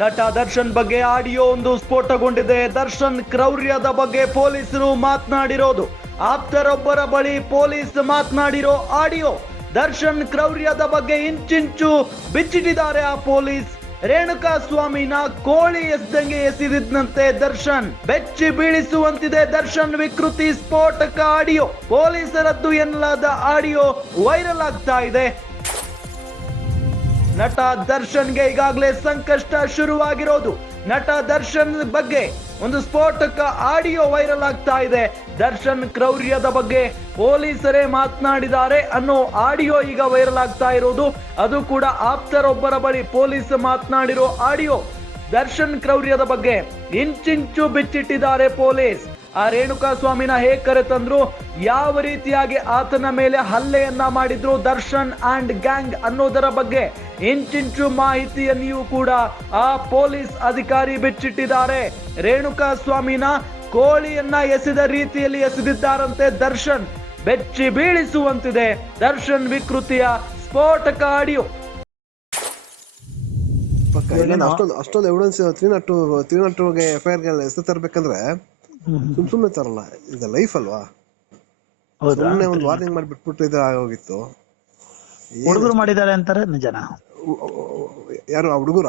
ನಟ ದರ್ಶನ್ ಬಗ್ಗೆ ಆಡಿಯೋ ಒಂದು ಸ್ಫೋಟಗೊಂಡಿದೆ. ದರ್ಶನ್ ಕ್ರೌರ್ಯದ ಬಗ್ಗೆ ಪೊಲೀಸರು ಮಾತನಾಡಿರೋದು, ಆಪ್ತರೊಬ್ಬರ ಬಳಿ ಪೊಲೀಸ್ ಮಾತನಾಡಿರೋ ಆಡಿಯೋ. ದರ್ಶನ್ ಕ್ರೌರ್ಯದ ಬಗ್ಗೆ ಇಂಚಿಂಚು ಬಿಚ್ಚಿಟ್ಟಿದ್ದಾರೆ ಆ ಪೊಲೀಸ್. ರೇಣುಕಾ ಸ್ವಾಮಿನ ಕೋಳಿ ಎಸ್ದಂಗೆ ಎಸೆದಿದ್ದಂತೆ ದರ್ಶನ್. ಬೆಚ್ಚಿ ಬೀಳಿಸುವಂತಿದೆ ದರ್ಶನ್ ವಿಕೃತಿ ಸ್ಫೋಟಕ ಆಡಿಯೋ. ಪೊಲೀಸರದ್ದು ಎನ್ನಲಾದ ಆಡಿಯೋ ವೈರಲ್ ಆಗ್ತಾ ಇದೆ. ನಟ ದರ್ಶನ್ಗೆ ಈಗಾಗಲೇ ಸಂಕಷ್ಟ ಶುರುವಾಗಿರೋದು. ನಟ ದರ್ಶನ್ ಬಗ್ಗೆ ಒಂದು ಸ್ಫೋಟಕ ಆಡಿಯೋ ವೈರಲ್ ಆಗ್ತಾ ಇದೆ. ದರ್ಶನ್ ಕ್ರೌರ್ಯದ ಬಗ್ಗೆ ಪೊಲೀಸರೇ ಮಾತನಾಡಿದ್ದಾರೆ ಅನ್ನೋ ಆಡಿಯೋ ಈಗ ವೈರಲ್ ಆಗ್ತಾ ಇರೋದು. ಅದು ಕೂಡ ಆಪ್ತರೊಬ್ಬರ ಬಳಿ ಪೊಲೀಸ್ ಮಾತನಾಡಿರೋ ಆಡಿಯೋ. ದರ್ಶನ್ ಕ್ರೌರ್ಯದ ಬಗ್ಗೆ ಇಂಚಿಂಚು ಬಿಚ್ಚಿಟ್ಟಿದ್ದಾರೆ ಪೊಲೀಸ್. ಆ ರೇಣುಕಾ ಸ್ವಾಮಿನ ಹೇಗೆ ಕರೆತಂದ್ರು, ಯಾವ ರೀತಿಯಾಗಿ ಆತನ ಮೇಲೆ ಹಲ್ಲೆಯನ್ನ ಮಾಡಿದ್ರು ದರ್ಶನ್ ಅಂಡ್ ಗ್ಯಾಂಗ್ ಅನ್ನೋದರ ಬಗ್ಗೆ ಇಂಚಿಂಚು ಮಾಹಿತಿಯನ್ನಿಯೂ ಕೂಡ ಆ ಪೊಲೀಸ್ ಅಧಿಕಾರಿ ಬಿಚ್ಚಿಟ್ಟಿದ್ದಾರೆ. ರೇಣುಕಾ ಸ್ವಾಮಿನ ಕೋಳಿಯನ್ನ ಎಸೆದ ರೀತಿಯಲ್ಲಿ ಎಸೆದಿದ್ದಾರಂತೆ ದರ್ಶನ್. ಬೆಚ್ಚಿ ಬೀಳಿಸುವಂತಿದೆ ದರ್ಶನ್ ವಿಕೃತಿಯ ಸ್ಫೋಟಕ ಆಡಿಯೋ. ಅಷ್ಟೊಂದು ಎವಿಡೆನ್ಸ್ ತ್ರೀನಾಟ್ಗೆ ಎಫ್ಐಆರ್ ಹೆಸರು ತರಬೇಕಂದ್ರೆ ಸುಮ್ನೆ ತರಲ್ಲ. ಇದು ಲೈಫ್ ಅಲ್ವಾ, ಸುಮ್ನೆ ಒಂದು ವಾರ್ನಿಂಗ್ ಮಾಡಿ ಬಿಟ್ಬಿಟ್ಟು ಇದು ಆಗೋಗಿತ್ತು. ಹುಡುಗರು ಮಾಡಿದ್ದಾರೆ ಅಂತಾರೆ, ನಿಜನಾ? ಯಾರು ಆ ಹುಡುಗರ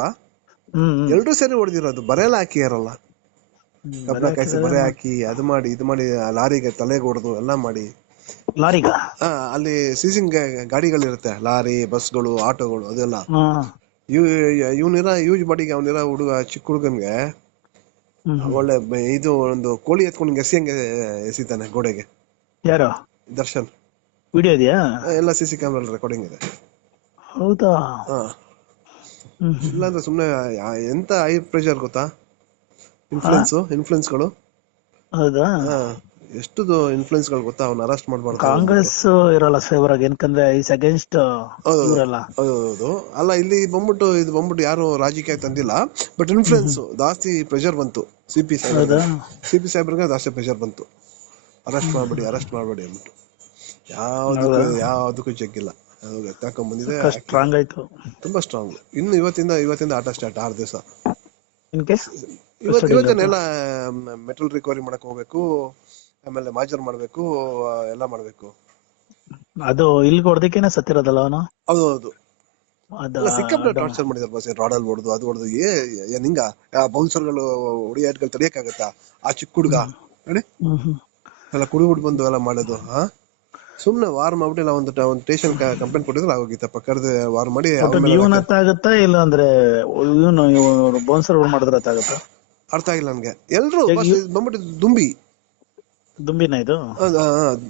ಎಲ್ರೂ ಸೇರಿ ಹೊಡೆದಿರೋದು. ಬರೆಯಲ್ಲ ಹಾಕಿಯಾರಲ್ಲ, ಕಬ್ಬಣ ಕಾಯಿಸಿ ಬರೆ ಹಾಕಿ ಅದು ಮಾಡಿ ಇದು ಮಾಡಿ ಲಾರಿಗೆ ತಲೆಗೆ ಹೊಡೆದು ಎಲ್ಲ ಮಾಡಿ. ಲಾರಿಗ ಅಲ್ಲಿ ಸೀಸಿಂಗ್ ಗಾಡಿಗಳಿರುತ್ತೆ, ಲಾರಿ ಬಸ್ಗಳು ಆಟೋಗಳು ಅದೆಲ್ಲ. ಇವನಿರ ಯೂಸ್ ಬಾಡಿಗೆ ಅವನಿರ ಹುಡುಗ ಚಿಕ್ಕ ಹುಡುಗನ್ಗೆ ಒಳ್ಳೆ ಇದು ಒಂದು ಕೋಳಿ ಎತ್ಕೊಂಡು ಎಸಿಯಂಗೆ ಎಸಿತಾನೆ ಗೋಡೆಗೆ. ಯಾರು? ದರ್ಶನ್. ವಿಡಿಯೋ ಇದೆಯಾ? ಎಲ್ಲ ಸಿಸಿ ಕ್ಯಾಮೆರಾ ರೆಕಾರ್ಡಿಂಗ್ ಇದೆ. ಹೌದಾ? ಇಲ್ಲಾಂದ್ರೆ ಸುಮ್ನೆ ಎಂತ ಹೈ ಪ್ರೆಷರ್ ಗೊತ್ತಾ, ಇನ್ಫ್ಲುಯೆನ್ಸ್ಗಳು. ಹೌದಾ? ಎಷ್ಟು ಇನ್ಫ್ಲುಯೆನ್ಸ್ ಗಳು ಗೊತ್ತಾ, ಅವ್ನ ಅರೆಸ್ಟ್ ಮಾಡ್ಬಾರ್ದು. ಕಾಂಗ್ರೆಸ್ ಇರಲ್ಲ ಫೇವರ್ ಆಗಿ, ಯಾಕಂದ್ರೆ ಇಸ್ ಅಗೇನ್ಸ್ಟ್ ಇವರಲ್ಲ. ಹೌದು. ಅಲ್ಲ, ಇಲ್ಲಿ ಬಂದ್ಬಿಟ್ಟು ಯಾರು ರಾಜಕೀಯ ತಂದಿಲ್ಲ, ಬಟ್ ಇನ್ಫ್ಲುಯೆನ್ಸ್ ಜಾಸ್ತಿ ಪ್ರೆಷರ್ ಬಂತು. ಸಿಪಿ ಸಾಹೇಬ್ರಿಗೆ ಜಾಸ್ತಿ ಪ್ರೆಷರ್ ಬಂತು, ಅರೆಸ್ಟ್ ಮಾಡ್ಬೇಡಿ ಅಂದ್ಬಿಟ್ಟು. ಯಾವ್ದಕ್ಕೂ ಜಗ್ಗಿಲ್ಲ, ಎತ್ತಾಕೊಂಡ್ ಬಂದಿದೆ. ಸ್ಟ್ರಾಂಗ್ ಆಯ್ತು, ತುಂಬಾ ಸ್ಟ್ರಾಂಗ್. ಇನ್ನು ಇವತ್ತಿಂದ ಆಟ ಸ್ಟಾರ್ಟ್ 6 ದಿವಸ. ಇವತ್ತೇನೆಲ್ಲ ಮೆಟಲ್ ರಿಕವರಿ ಮಾಡಕ್ ಹೋಗ್ಬೇಕು, ಆಮೇಲೆ ಮಾಜರ್ ಮಾಡ್ಬೇಕು, ಎಲ್ಲ ಮಾಡ್ಬೇಕು. ಅದು ಇಲ್ಲಿ ಹೊಡೆದಕ್ಕೇನೆ ಸತ್ತಿರೋದಲ್ಲ ಅವನು. ಹೌದು. ಸಿಕ್ಕಾಪಟ್ಟೆ ಟಾರ್ಚರ್ ಮಾಡಿದಾರೆ ಬಸ್. ರಾಡಲ್ಲಿ ಹೊಡೆದು ಅದು ಹೊಡೆದು ಹಿಂಗ ಬೌನ್ಸರ್ಗಳು ಹೊಡಿಯಾಟ್ಗಳು ತಡಿಯಕ್ಕಾಗತ್ತಾ? ಆ ಚಿಕ್ಕ ಹುಡುಗ ನೋಡಿ ಎಲ್ಲ ಕುಡಿಬಿಟ್ಟು ಬಂದು ಎಲ್ಲ ಮಾಡೋದು. ಸುಮ್ನೆ ವಾರ್ ಮಾಡ್ಬಿಟ್ಟಿಲ್ಲ, ಒಂದು ಸ್ಟೇಷನ್ ಕಂಪ್ಲೇಂಟ್ ಕೊಟ್ಟಿದ್ರೆ ಆಗೋಗಿತ್ತಪ್ಪ. ಕರೆದು ವಾರ್ ಮಾಡಿ ಆಗುತ್ತಾ ಇಲ್ಲ ಅಂದ್ರೆ ಬೌನ್ಸರ್ ಮಾಡಿದ್ರೆ ಆಗುತ್ತಾ? ಅರ್ಥ ಆಗಿಲ್ಲ ನನ್ಗೆ. ಎಲ್ರು ಬಂದ್ಬಿಟ್ಟು ದುಂಬಿನ ಇದು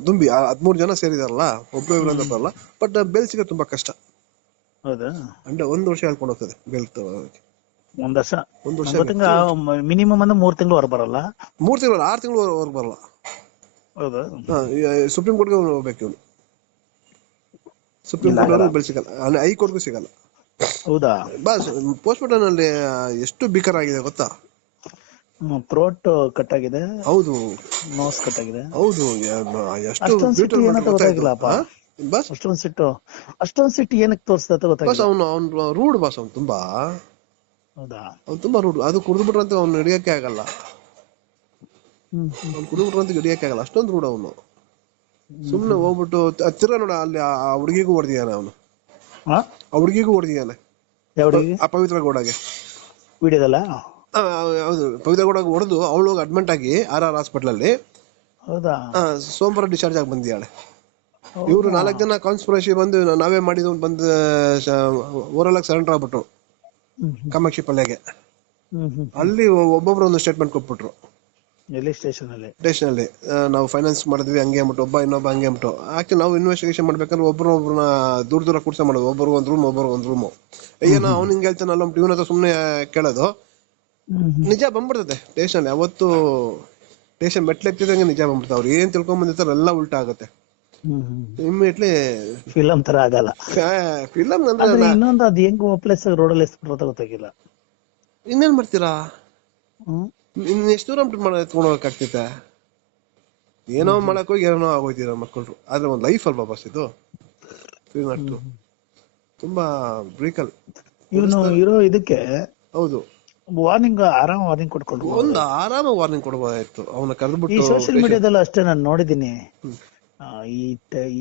ದುಂಬಿ 13 ಜನ ಸೇರಿದಾರಲ್ಲ, ಒಬ್ರು ಇವ್ರಂತ ಬರಲ್ಲ. ಬಟ್ ಬೇಲ್ ಸಿಗೋದು ತುಂಬಾ ಕಷ್ಟ. ಹೌದಾ? 1 ವರ್ಷ ಹೇಳ್ಕೊಂಡು ಹೋಗ್ತದೆ ಬೇಲ್. ಒಂದ್ ವರ್ಷ ಮಿನಿಮಮ್ ಅಂದ್ರೆ 3 ತಿಂಗಳು ಹೊರ ಬರಲ್ಲ. 3 ತಿಂಗಳು 6 ತಿಂಗಳು ಹೊರ ಬರಲ್ಲ. ಹೌದಾ? ಸುಪ್ರೀಂ ಕೋರ್ಟ್ಗೆ ಹೋಗ್ಬೇಕು ಇವನು. ಸುಪ್ರೀಂ ಕೋರ್ಟ್ ಬೇಲ್ ಸಿಗಲ್ಲ, ಹೈಕೋರ್ಟ್ಗೂ ಸಿಗಲ್ಲ. ಹೌದಾ? ಬಸ್ ಪೋಸ್ಟ್ ಮಾರ್ಟಮ್ ಅಲ್ಲಿ ಎಷ್ಟು ಭೀಕರ ಆಗಿದೆ ಗೊತ್ತಾ? ಥ್ರೋಟ್ ಕಟ್ ಆಗಿದೆ. ಹೌದು. ನೋಸ್ ಕಟ್ ಆಗಿದೆ. ಹೌದು. ಅಷ್ಟೊಂದು ಸಿಟ್ಟು ಏನಕ್ಕೆ ತೋರಿಸ್ತಾ ಗೊತ್ತಾಗಿಲ್ಲ. ಅವ್ನು ರೂಡ್ ಬಾಸ್. ಅವ್ನು ತುಂಬಾ. ಹೌದಾ? ಅವ್ನು ತುಂಬಾ ರೂಡ್. ಅದು ಕುಡಿದ್ಬಿಟ್ರಂತ ಅವ್ನು ಹಿಡಿಯಕ್ಕೆ ಆಗಲ್ಲ. ಅಷ್ಟೊಂದು ರೂಢ ಅವನು. ಸುಮ್ನೆ ಹೋಗ್ಬಿಟ್ಟು ತಿರ್ಗ ನೋಡ ಅಲ್ಲಿ ಆ ಹುಡುಗಿಗೂ ಹೊಡೆದಿದ್ದಾನೆ ಅವನು. ಆ ಹುಡುಗಿಗೂ ಹೊಡೆದಿದ್ದಾನೆ, ಆ ಪವಿತ್ರ ಗೌಡಗೆ. ವಿಡಿಯೋದಲ್ಲ? ಹೌದು, ಪವಿತ್ರ ಗೌಡಗೆ ಹೊಡೆದು ಅವಳು ಹೋಗಿ ಅಡ್ಮಿಟ್ ಆಗಿ RR ಹಾಸ್ಪಿಟಲ್ ಅಲ್ಲಿ. ಹೌದಾ? ಸೋಮವಾರ ಡಿಸ್ಚಾರ್ಜ್ ಆಗಿ ಬಂದಿದ್ದಾಳೆ. ಇವ್ರು 4 ಜನ ಕಾನ್ಸ್ಪಿರಸಿ ಬಂದು ನಾವೇ ಮಾಡಿದ್ ಬಂದು ಓರಲ್ ಆಗಿ ಸರೆಂಡರ್ ಆಗ್ಬಿಟ್ರು ಕಾಮಾಕ್ಷಿ ಪಲ್ಯಗೆ. ಅಲ್ಲಿ ಒಬ್ಬೊಬ್ರು ಒಂದು ಸ್ಟೇಟ್ಮೆಂಟ್ ಕೊಟ್ಬಿಟ್ರು. ಸ್ಟೇಷನ್ ಅಲ್ಲಿ ನಾವು ಫೈನಾನ್ಸ್ ಮಾಡಿದ್ವಿ ಹಂಗೆ ಅಂದ್ಬಿಟ್ಟು, ಇನ್ನೊಬ್ಬ ಹಂಗೆ ಅಂದ್ಬಿಟ್ಟು. ಆಕ್ಚುಲಿ ನಾವು ಇನ್ವೆಸ್ಟಿಗೇಷನ್ ಮಾಡ್ಬೇಕಂದ್ರೆ ಒಬ್ಬರನ್ನ ದೂರ ಕೂರ್ಸ ಮಾಡೋದು. ಒಬ್ಬರು ಒಂದ್ ರೂಮ್. ಏನೋ ಅವ್ನು ಹಿಂಗೆ ಹೇಳ್ತಾನಲ್ಲ ಇವನ ಹತ್ರ ಸುಮ್ನೆ ಕೇಳೋದು. ನಿಜ ಬಂದ್ಬಿಡ್ತದೆ ಸ್ಟೇಷನ್. ಯಾವತ್ತು ಸ್ಟೇಷನ್ ಮೆಟ್ಲೆಕ್ತಿದಂಗೆ ನಿಜ ಬಂದ್ಬಿಡ್ತಾವ. ಅವ್ರು ಏನ್ ತಿಳ್ಕೊಂಡ್ ಬಂದಿರ್ತಾರ ಎಲ್ಲ ಉಲ್ಟಾ ಆಗುತ್ತೆ ಇಮಿಡಿಯೇಟ್ಲಿ. ಫಿಲಂ ತರ ಆಗಲ್ಲ. ಫಿಲಂ ಇನ್ನೊಂದು ಅದು ಹೆಂಗ್ ಪ್ಲೇಸ್ ರೋಡಲ್ಲಿ ಎಸ್ಬಿಟ್ರೆ ಗೊತ್ತಾಗಿಲ್ಲ. ಇನ್ನೇನ್ ಮಾಡ್ತೀರಾ? ಇನ್ ಎಷ್ಟು ದೂರ ಎತ್ಕೊಂಡು ಹೋಗಕ್ಕಾಗ್ತೈತೆ? ಏನೋ ಮಾಡಕ್ ಹೋಗಿ ಏನೋ ಆಗೋಯ್ತೀರ ಮಕ್ಕಳು. ಆದ್ರೆ ಒಂದ್ ಲೈಫ್ ಅಲ್ವಾ ಬಸ್ ಇದು. ತುಂಬಾ ಬ್ರೀಕಲ್ ಇವನು ಇರೋ ಇದಕ್ಕೆ. ಹೌದು. ವಾರ್ನಿಂಗ್ ಆರಾಮ ವಾರ್ನಿಂಗ್ ಕೊಟ್ಕೊಂಡು ಒಂದು ಆರಾಮ ವಾರ್ನಿಂಗ್ ಕೊಡ್ಬೋದಾಯ್ತು, ಅವನ ಈ ಕರೆದ್ಬಿಟ್ಟು ಸೋಷಿಯಲ್ ಮೀಡಿಯಾದಲ್ಲೂ ಅಷ್ಟೇ ನಾನು ನೋಡಿದೀನಿ.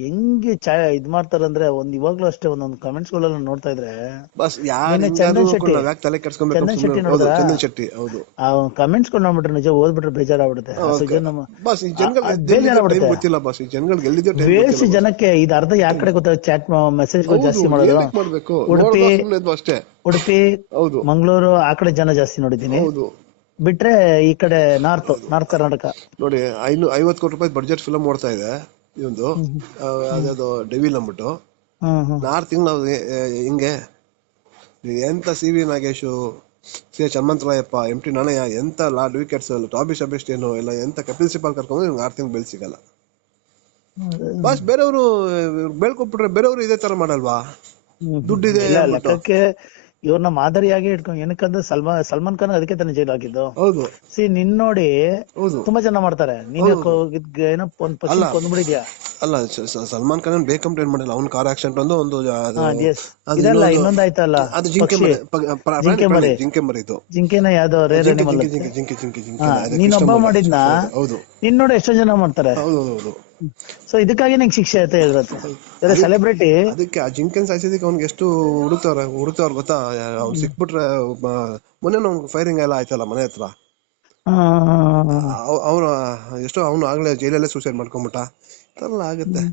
ಹೆಂಗೆ ಇದ್ ಮಾಡ್ತಾರಂದ್ರೆ ಇವಾಗ್ಲೂ ಅಷ್ಟೇ ಒಂದೊಂದು ಕಮೆಂಟ್ಸ್ ಗಳೆಲ್ಲ ನೋಡ್ತಾ ಇದ್ರೆ ಬಸ್ ನಿನ್ನೆ ಚಂದನ್ ಶೆಟ್ಟಿ ಯಾಕೆ ತಲೆ ಕೆಡ್ಸ್ಕೊಬೇಕು? ಚಂದನ್ ಶೆಟ್ಟಿ ನೋಡಿದ್ರ ಚಂದನ್ ಶೆಟ್ಟಿ ಹೌದು. ಆ ಕಮೆಂಟ್ಸ್ ಗಳು ನೋಡ್ಬಿಟ್ರೆ ನಿಜ ಓದ್ಬಿಟ್ರೆ ಬೇಜಾರಾಗ್ಬಿಡುತ್ತೆ. ಬಸ್ ಈ ಜನಗಳಿಗೆ ಬೇಜಾರಾಗ್ಬಿಡುತ್ತೆ. ಗೊತ್ತಿಲ್ಲ ಬಸ್, ಈ ಜನಗಳಿಗೆ ಎಲ್ಲಿದೆ ಟೈಮ್ ವೇಸ್ಟ್ ಜನಕ್ಕೆ ಇದು ಅರ್ಧ ಯಾವ ಕಡೆ ಗೊತ್ತಾ ಚಾಟ್ ಮೆಸೇಜ್ ಗಳು ಜಾಸ್ತಿ ಮಾಡೋದು. ಮಾಡ್ಬೇಕು ಉಡುಪಿ ಅಷ್ಟೇ. ಉಡುಪಿ ಹೌದು ಮಂಗಳೂರು ಆ ಕಡೆ ಜನ ಜಾಸ್ತಿ ನೋಡಿದೀನಿ. ಹೌದು. ಬಿಟ್ರೆ ಈ ಕಡೆ ನಾರ್ತ್ ಕರ್ನಾಟಕ ನೋಡಿ 50 ಕೋಟಿ ರೂಪಾಯಿ ಬಡ್ಜೆಟ್ ಫಿಲಮ್ ಓಡ್ತಾ ಇದೆ ಇದೊಂದು, ಅದ್ಯಾವ್ದು ಡೆವಿಲ್ ಅಂದ್ಬಿಟ್ಟು. ನಾರ್ತ್ ನಾವು ಹಿಂಗೆ ಎಂತ C V Nagesh, C H Hanumantharayappa, M T Nanaiah, ಎಂತ ಲಾರ್ಡ್ ವಿಕೆಟ್ಸ್, ಟಾಬಿ ಸೆಬೆಸ್ಟಿಯನ್ ಎಲ್ಲ ಎಂತ ಕಪಿಲ್ ಸಿಬಾಲ್ ಕರ್ಕೊಂಡು ನಿಮ್ಗೆ 6 ತಿಂಗಳು ಬೆಲ್ ಸಿಗಲ್ಲ. ಬಸ್ ಬೇರೆಯವರು ಬೆಳ್ಕೊಟ್ಬಿಟ್ರೆ ಬೇರೆಯವರು ಇದೇ ತರ ಮಾಡಲ್ವಾ? ದುಡ್ಡಿದೆ ಲೆಕ್ಕಕ್ಕೆ ಇವ್ರನ್ನ ಮಾದರಿಯಾಗಿ ಇಟ್ಕೊಂಡು, ಏನಕ್ಕಂದ್ರೆ ಸಲ್ಮಾನ್ ಖಾನ್ ಅದಕ್ಕೆ ತಾನೇ ಜೈಲ್ ಹಾಕಿದ್ದು. ಹೌದು ನಿನ್ ನೋಡಿ ಹೌದು. ತುಂಬಾ ಜನ ಮಾಡ್ತಾರೆ. ನೀನ್ ಏನೋ ಒಂದ್ ಪರ್ಸನ್ ಕೊಂದ್ಬಿಡಿದ್ಯಾ? ಅಲ್ಲ, ಸಲ್ಮಾನ್ ಖಾನ್ ಬೇಕಂತ ಏನ್ ಮಾಡಿಲ್ಲ, ಅವ್ನ ಕಾರ್ ಆಕ್ಸಿಡೆಂಟ್ ಒಂದು ಇದೆಲ್ಲ ಇನ್ನೊಂದೈತಲ್ಲ, ಅದು ಜಿಂಕೆ ಮರಿ ಇದು. ಜಿಂಕೆನ ಯಾವ್ದೋ ರೇರ್ ಅನಿಮಲ್. ನೀನೊಬ್ಬ ಮಾಡಿದ್ನ ಹೌದು. ನಿನ್ ನೋಡಿ ಎಷ್ಟೋ ಜನ ಮಾಡ್ತಾರೆ. ಹೌದು. ಸೊ ಇದಕ್ಕಾಗಿ ನಿಂಗೆ ಶಿಕ್ಷೆ ಆಯ್ತಾ ಇರುತ್ತೆ ಸೆಲೆಬ್ರಿಟಿ. ಅದಕ್ಕೆ ಆ ಜಿಂಕೆನ್ ಸಾಯಿಸಿದಕ್ಕೆ ಅವ್ನಿಗೆ ಎಷ್ಟು ಹುಡುಕ್ತವ್ರ ಗೊತ್ತಾ? ಅವ್ನು ಸಿಕ್ಬಿಟ್ರೆ ಮೊನ್ನೆ ಫೈರಿಂಗ್ ಎಲ್ಲ ಆಯ್ತಲ್ಲ ಮನೆ ಹತ್ರ, ಅವ್ರು ಎಷ್ಟೋ ಅವನು ಆಗ್ಲೇ ಜೈಲಲ್ಲೇ ಸೂಸೈಡ್ ಮಾಡ್ಕೊಂಡ್ಬಿಟ್ಟ. ಆಗುತ್ತೆ.